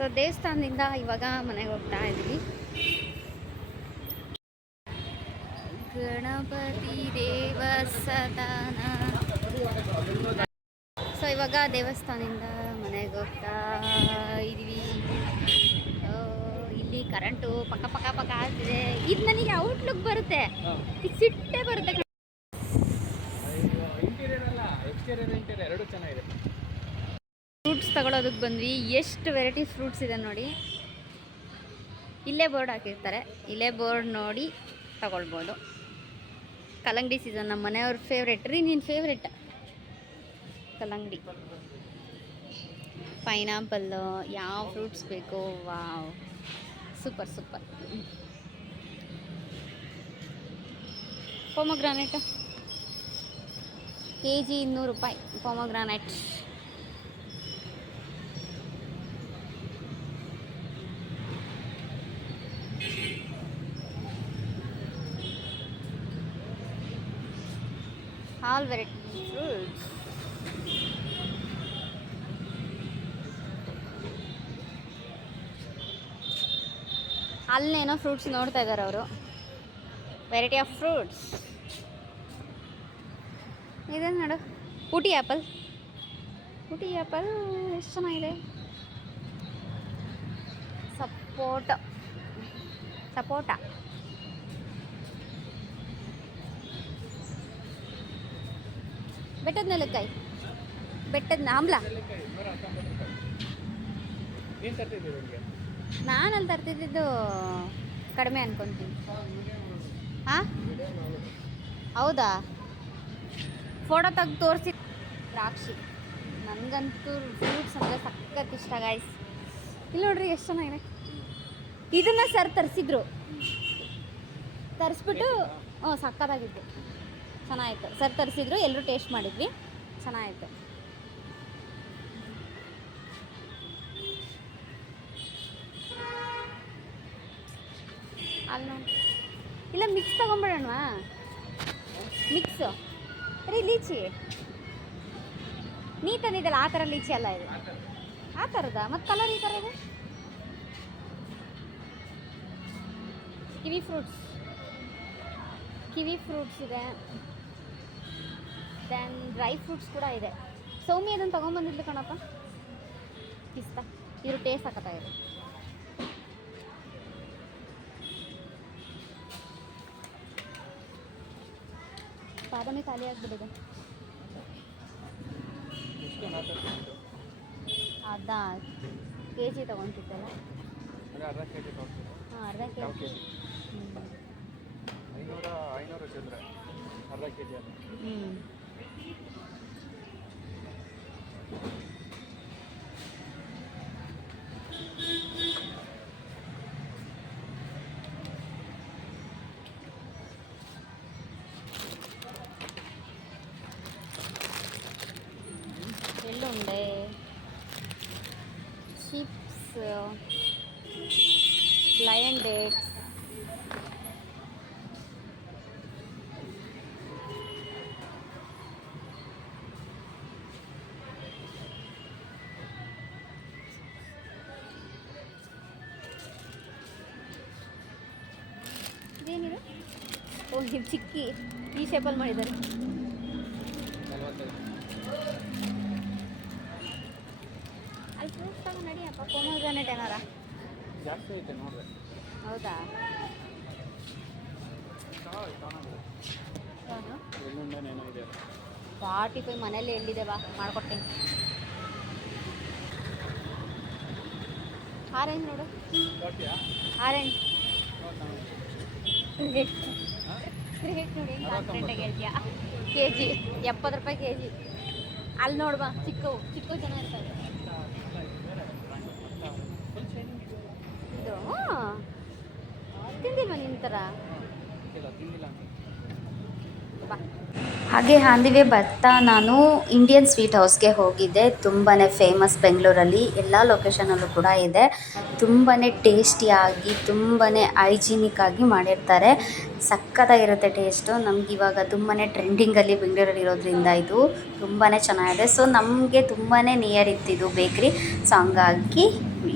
So ದೇವಸ್ಥಾನದಿಂದ ಇವಾಗ ಮನೆಗೆ ಹೋಗ್ತಾ ಇದ್ದೀವಿ. ಗಣಪತಿ ದೇವಸ್ಥಾನ. ಸೊ ಇವಾಗ ದೇವಸ್ಥಾನದಿಂದ ಮನೆಗೆ ಹೋಗ್ತಾ ಇದ್ದೀವಿ. ಇಲ್ಲಿ ಕರೆಂಟು ಪಕ್ಕ ಪಕ್ಕ ಪಕ್ಕ ಆಗ್ತಿದೆ. ಇದು ನನಗೆ ಔಟ್ಲುಕ್ ಬರುತ್ತೆ, ಇದು ಸಿಟ್ಟೆ ಬರುತ್ತೆ. ಎರಡು ಚೆನ್ನಾಗಿದೆ. ಫ್ರೂಟ್ಸ್ ತಗೊಳ್ಳೋದಕ್ಕೆ ಬಂದ್ವಿ. ಎಷ್ಟು ವೆರೈಟೀಸ್ ಫ್ರೂಟ್ಸ್ ಇದೆ ನೋಡಿ. ಇಲ್ಲೇ ಬೋರ್ಡ್ ಹಾಕಿರ್ತಾರೆ, ಇಲ್ಲೇ ಬೋರ್ಡ್ ನೋಡಿ ತಗೊಳ್ಬೋದು. ಕಲ್ಲಂಗಡಿ ಸೀಸನ್, ನಮ್ಮ ಮನೆಯವ್ರ ಫೇವ್ರೆಟ್ ರೀ. ನಿನ್ನ ಫೇವ್ರೆಟ್ ಕಲ್ಲಂಗಡಿ, ಪೈನಾಪಲ್ಲು, ಯಾವ ಫ್ರೂಟ್ಸ್ ಬೇಕು. Wow, super super. Pomegranate kg 200 ರೂಪಾಯಿ. Pomegranate all variety fruits. ಅಲ್ಲೇನೋ ಫ್ರೂಟ್ಸ್ ನೋಡ್ತಾ ಇದ್ದಾರೆ ಅವರು. ವೆರೈಟಿ ಆಫ್ ಫ್ರೂಟ್ಸ್ ಇದೆ ನೋಡು. ಊಟಿ ಆ್ಯಪಲ್, ಊಟಿ ಆ್ಯಪಲ್ ಎಷ್ಟು ಚೆನ್ನಾಗಿದೆ. ಸಪೋಟ, ಸಪೋಟ, ಬೆಟ್ಟದ ನೆಲಕಾಯಿ, ಬೆಟ್ಟದ ಆಮ್ಲ. ನಾನು ಅಲ್ಲಿ ತರ್ತಿದ್ದು ಕಡಿಮೆ ಅನ್ಕೊತೀನಿ. ಹಾಂ, ಹೌದಾ? ಫೋಟೋ ತೆಗೆದು ತೋರಿಸಿ. ದ್ರಾಕ್ಷಿ, ನನಗಂತೂ ಫ್ರೂಟ್ಸ್ ಅಂದರೆ ಸಖತ್ ಇಷ್ಟ ಗಾಯ್ಸ್. ಇಲ್ಲಿ ನೋಡ್ರಿ ಎಷ್ಟು ಚೆನ್ನಾಗಿದೆ. ಇದನ್ನು ಸರ್ ತರಿಸಿದ್ರು, ತರಿಸ್ಬಿಟ್ಟು ಸಖತ್ತಾಗಿತ್ತು, ಚೆನ್ನಾಗಿತ್ತು. ಸರ್ ತರಿಸಿದ್ರು, ಎಲ್ಲರೂ ಟೇಸ್ಟ್ ಮಾಡಿದ್ವಿ, ಚೆನ್ನಾಗಿತ್ತು. ಅಲ್ಲಿ ನೋಡಿ. ಇಲ್ಲ ಮಿಕ್ಸ್ ತೊಗೊಂಬಿಡೋಣವಾ? ಮಿಕ್ಸು ರೀ, ಲೀಚಿ ನೀ ತಂದಿದ್ದಲ್ಲ ಆ ಥರ ಲೀಚಿ ಅಲ್ಲ ಇದು, ಆ ಥರದ. ಮತ್ತು ಕಲರ್ ಈ ಥರ ಇದೆ. ಕಿವಿ ಫ್ರೂಟ್ಸ್, ಕಿವಿ ಫ್ರೂಟ್ಸ್ ಇದೆ. ದೆನ್ ಡ್ರೈ ಫ್ರೂಟ್ಸ್ ಕೂಡ ಇದೆ. ಸೌಮಿ ಅದನ್ನು ತೊಗೊಂಬಂದಿದ್ಲು ಕಣಪ್ಪ, ಪಿಸ್ತಾ. ಇವರು ಟೇಸ್ಟ್ ಹಾಕತ್ತಾಗಿದೆ. ಬಾದಾಮಿ ಖಾಲಿ ಆಗಿಬಿಟ್ಟಿದೆ. ಅದ KG ತೊಗೊತಿದ್ದಲ್ಲ. ಹಾಂ, ಅರ್ಧ KG. 500 ಚಿಲ್ಲರೆ, ಅರ್ಧ KG ಅಲ್ಲ. ಎಳ್ಳುಂಡೆ, ಚಿಪ್ಸ್, ಲಯನ್ ಡೇಟ್ಸ್, ಇದೇನಿದು? ಓ, ಇದು ಚಿಕ್ಕಿ ಈ ಶೇಪಲ್ಲಿ ಮಾಡಿದ್ದಾರೆ. ಅಲ್ಲಿ ಫ್ರೂಟ್ಸ್ ತಗೊಂಡು ನಡಿಯಪ್ಪ. ಪೊಮೊಗ್ರಾನೇಟ್ ಏನಾರ ಜಾಸ್ತಿ ಐತೆ ನೋಡ್ರಿ. ಹೌದಾ? ಎಳ್ಳುಂಡೇನೇನೋ ಇದೆ. 45 ಮನೇಲಿ ಎಲ್ಲಿದೆ ಬಾ ಮಾಡ್ಕೊಡ್ತೀನಿ. ಆರೆಂಜ್ ನೋಡು, ನೋಡ್ತೀಯಾ? ಆರೆಂಜ್ ರೇಟ್ ಹಾಂ, ನೋಡಿ ಹೆಂಗೆ 69. ಕಾನ್ಫಿಡೆಂಟಾಗಿ ಹೇಳ್ತೀಯಾ. ಕೆ ಜಿ 70 ರೂಪಾಯಿ ಕೆ ಜಿ. ಅಲ್ಲಿ ನೋಡ್ಬಾ, ಚಿಕ್ಕವು ಚೆನ್ನಾಗಿರ್ತವೆ. ಫುಲ್ ಶೈನಿಂಗ್ ಇದೆ. ಇದು ತಿಂದಿಲ್ವಾ ನಿನ್ನ ಥರ? ಇಲ್ಲ, ತಿಂದಿಲ್ಲ ಅಂತ. ಬಾ. ಹಾಗೆ ಆನ್ ದಿ ವೇ ಬರ್ತಾ ನಾನು ಇಂಡಿಯನ್ ಸ್ವೀಟ್ ಹೌಸ್ಗೆ ಹೋಗಿದ್ದೆ. ತುಂಬಾ ಫೇಮಸ್ ಬೆಂಗಳೂರಲ್ಲಿ, ಎಲ್ಲ ಲೊಕೇಶನಲ್ಲೂ ಕೂಡ ಇದೆ. ತುಂಬಾ ಟೇಸ್ಟಿಯಾಗಿ, ತುಂಬಾ ಹೈಜಿನಿಕ್ ಆಗಿ ಮಾಡಿರ್ತಾರೆ. ಸಕ್ಕತ್ತಾಗಿರುತ್ತೆ ಟೇಸ್ಟು. ನಮ್ಗೆ ಇವಾಗ ತುಂಬಾ ಟ್ರೆಂಡಿಂಗಲ್ಲಿ ಬೆಂಗಳೂರಲ್ಲಿ ಇರೋದ್ರಿಂದ ಇದು ತುಂಬಾ ಚೆನ್ನಾಗಿದೆ. ಸೊ ನಮಗೆ ತುಂಬಾ ನಿಯರ್ ಇತ್ತಿದ್ದು ಬೇಕ್ರಿ. ಸೊ ಹಂಗಾಗಿ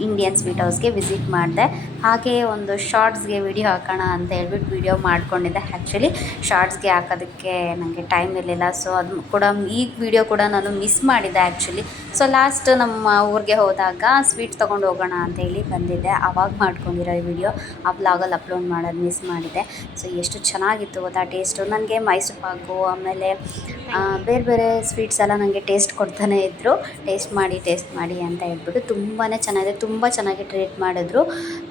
ಇಂಡಿಯನ್ ಸ್ವೀಟ್ ಹೌಸ್ಗೆ ವಿಸಿಟ್ ಮಾಡಿದೆ. ಹಾಗೆ ಒಂದು ಶಾರ್ಟ್ಸ್ಗೆ ವಿಡಿಯೋ ಹಾಕೋಣ ಅಂತ ಹೇಳ್ಬಿಟ್ಟು ವಿಡಿಯೋ ಮಾಡ್ಕೊಂಡಿದ್ದೆ. ಆ್ಯಕ್ಚುಲಿ ಶಾರ್ಟ್ಸ್ಗೆ ಹಾಕೋದಕ್ಕೆ ನನಗೆ ಟೈಮ್ ಇರಲಿಲ್ಲ. ಸೊ ಅದು ಕೂಡ ಈ ವಿಡಿಯೋ ಕೂಡ ನಾನು ಮಿಸ್ ಮಾಡಿದ್ದೆ ಆ್ಯಕ್ಚುಲಿ. ಸೊ ಲಾಸ್ಟ್ ನಮ್ಮ ಊರಿಗೆ ಹೋದಾಗ ಸ್ವೀಟ್ಸ್ ತೊಗೊಂಡು ಹೋಗೋಣ ಅಂತ ಹೇಳಿ ಬಂದಿದ್ದೆ. ಆವಾಗ ಮಾಡ್ಕೊಂಡಿರೋ ಈ ವಿಡಿಯೋ ಆ ಬ್ಲಾಗಲ್ಲಿ ಅಪ್ಲೋಡ್ ಮಾಡೋದು ಮಿಸ್ ಮಾಡಿದ್ದೆ. ಸೊ ಎಷ್ಟು ಚೆನ್ನಾಗಿತ್ತು ಗೊತ್ತಾ ಟೇಸ್ಟು. ನನಗೆ ಮೈಸೂರು ಪಾಕು ಆಮೇಲೆ ಬೇರೆ ಬೇರೆ ಸ್ವೀಟ್ಸ್ ಎಲ್ಲ ನನಗೆ ಟೇಸ್ಟ್ ಕೊಡ್ತಾನೆ ಇದ್ದರು. ಟೇಸ್ಟ್ ಮಾಡಿ ಅಂತ ಹೇಳ್ಬಿಟ್ಟು ತುಂಬಾ ಚೆನ್ನಾಗಿದೆ. ತುಂಬ ಚೆನ್ನಾಗಿ ಟ್ರೀಟ್ ಮಾಡಿದ್ರು.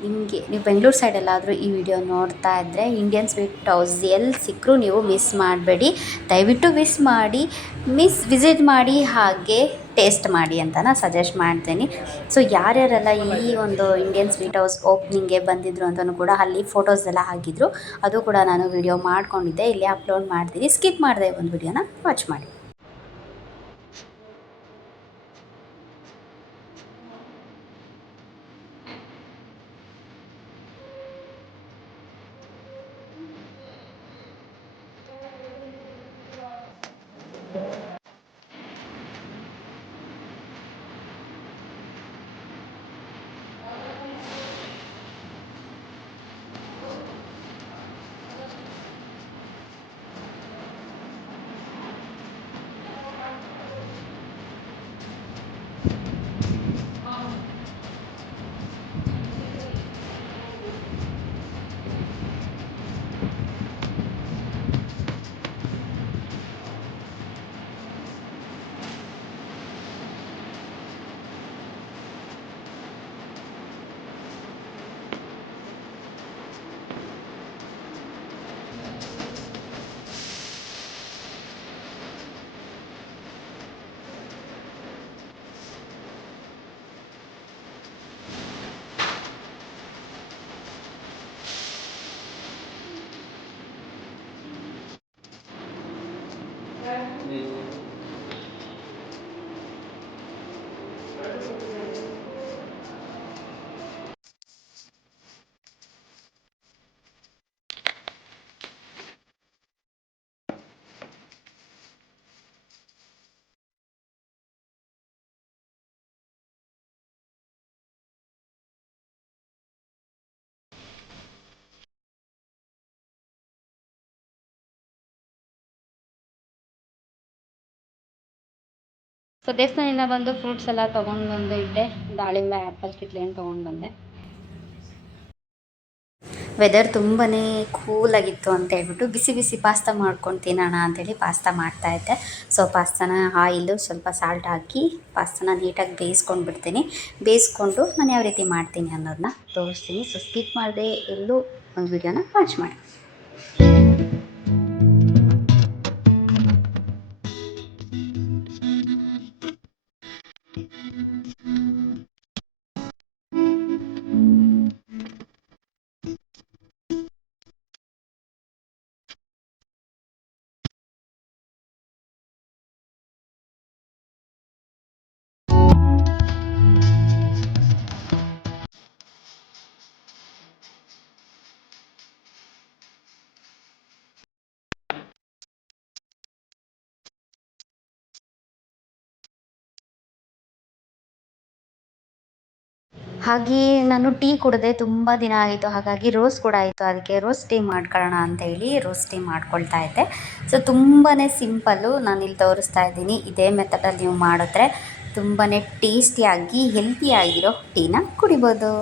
ನಿಮಗೆ ನೀವು ಬೆಂಗಳೂರು ಸೈಡೆಲ್ಲಾದರೂ ಈ ವಿಡಿಯೋ ನೋಡ್ತಾ ಇದ್ದರೆ ಇಂಡಿಯನ್ ಸ್ವೀಟ್ ಹೌಸ್ ಎಲ್ಲಿ ಸಿಕ್ಕರೂ ನೀವು ಮಿಸ್ ಮಾಡಬೇಡಿ. ದಯವಿಟ್ಟು ವಿಸಿಟ್ ಮಾಡಿ ಹಾಗೆ ಟೇಸ್ಟ್ ಮಾಡಿ ಅಂತ ನಾನು ಸಜೆಸ್ಟ್ ಮಾಡ್ತೀನಿ. ಸೊ ಯಾರ್ಯಾರೆಲ್ಲ ಈ ಒಂದು ಇಂಡಿಯನ್ ಸ್ವೀಟ್ ಹೌಸ್ ಓಪ್ನಿಂಗ್ಗೆ ಬಂದಿದ್ರು ಅಂತಲೂ ಕೂಡ ಅಲ್ಲಿ ಫೋಟೋಸ್ ಎಲ್ಲ ಹಾಕಿದ್ರು. ಅದು ಕೂಡ ನಾನು ವಿಡಿಯೋ ಮಾಡ್ಕೊಂಡಿದ್ದೆ, ಇಲ್ಲಿ ಅಪ್ಲೋಡ್ ಮಾಡ್ತೀನಿ. ಸ್ಕಿಪ್ ಮಾಡಿದೆ ಒಂದು ವಿಡಿಯೋನ ವಾಚ್ ಮಾಡಿ. ಸೊ ದೇವಸ್ಥಾನದಿಂದ ಬಂದು ಫ್ರೂಟ್ಸ್ ಎಲ್ಲ ತೊಗೊಂಡು ಬಂದು ಇದ್ದೆ. ದಾಳಿಂಬೆ, ಆ್ಯಪಲ್, ಕಿತ್ಲೆಹಣ್ಣು ತೊಗೊಂಡು ಬಂದೆ. ವೆದರ್ ತುಂಬಾ ಕೂಲಾಗಿತ್ತು ಅಂತ ಹೇಳ್ಬಿಟ್ಟು ಬಿಸಿ ಪಾಸ್ತಾ ಮಾಡ್ಕೊಂಡು ತಿನ್ನೋಣ ಅಂತೇಳಿ ಪಾಸ್ತಾ ಮಾಡ್ತಾಯಿದ್ದೆ. ಸೊ ಪಾಸ್ತಾನ ಆಯಿಲು ಸ್ವಲ್ಪ ಸಾಲ್ಟ್ ಹಾಕಿ ಪಾಸ್ತಾನ ನೀಟಾಗಿ ಬೇಯಿಸ್ಕೊಂಡು ನಾನು ಯಾವ ರೀತಿ ಮಾಡ್ತೀನಿ ಅನ್ನೋದನ್ನ ತೋರಿಸ್ತೀನಿ. ಸೊ ಸ್ಕಿಪ್ ಮಾಡದೆ ಎಲ್ಲೂ ಒಂದು ವಿಡಿಯೋನ ವಾಚ್ ಮಾಡಿ. ಹಾಗೆ ನಾನು ಟೀ ಕುಡಿದೆ, ತುಂಬ ದಿನ ಆಯಿತು. ಹಾಗಾಗಿ ರೋಸ್ಟ್ ಕೂಡ ಆಯಿತು. ಅದಕ್ಕೆ ರೋಸ್ಟ್ ಟೀ ಮಾಡ್ಕೊಳ್ಳೋಣ ಅಂತ ಹೇಳಿ ರೋಸ್ಟ್ ಟೀ ಮಾಡ್ಕೊಳ್ತಾ ಇದ್ದೆ. ಸೊ ತುಂಬಾ ಸಿಂಪಲ್ಲು, ನಾನಿಲ್ಲಿ ತೋರಿಸ್ತಾ ಇದ್ದೀನಿ. ಇದೇ ಮೆಥಡಲ್ಲಿ ನೀವು ಮಾಡಿದ್ರೆ ತುಂಬಾ ಟೇಸ್ಟಿಯಾಗಿ ಹೆಲ್ತಿಯಾಗಿರೋ ಟೀನ ಕುಡಿಬೋದು.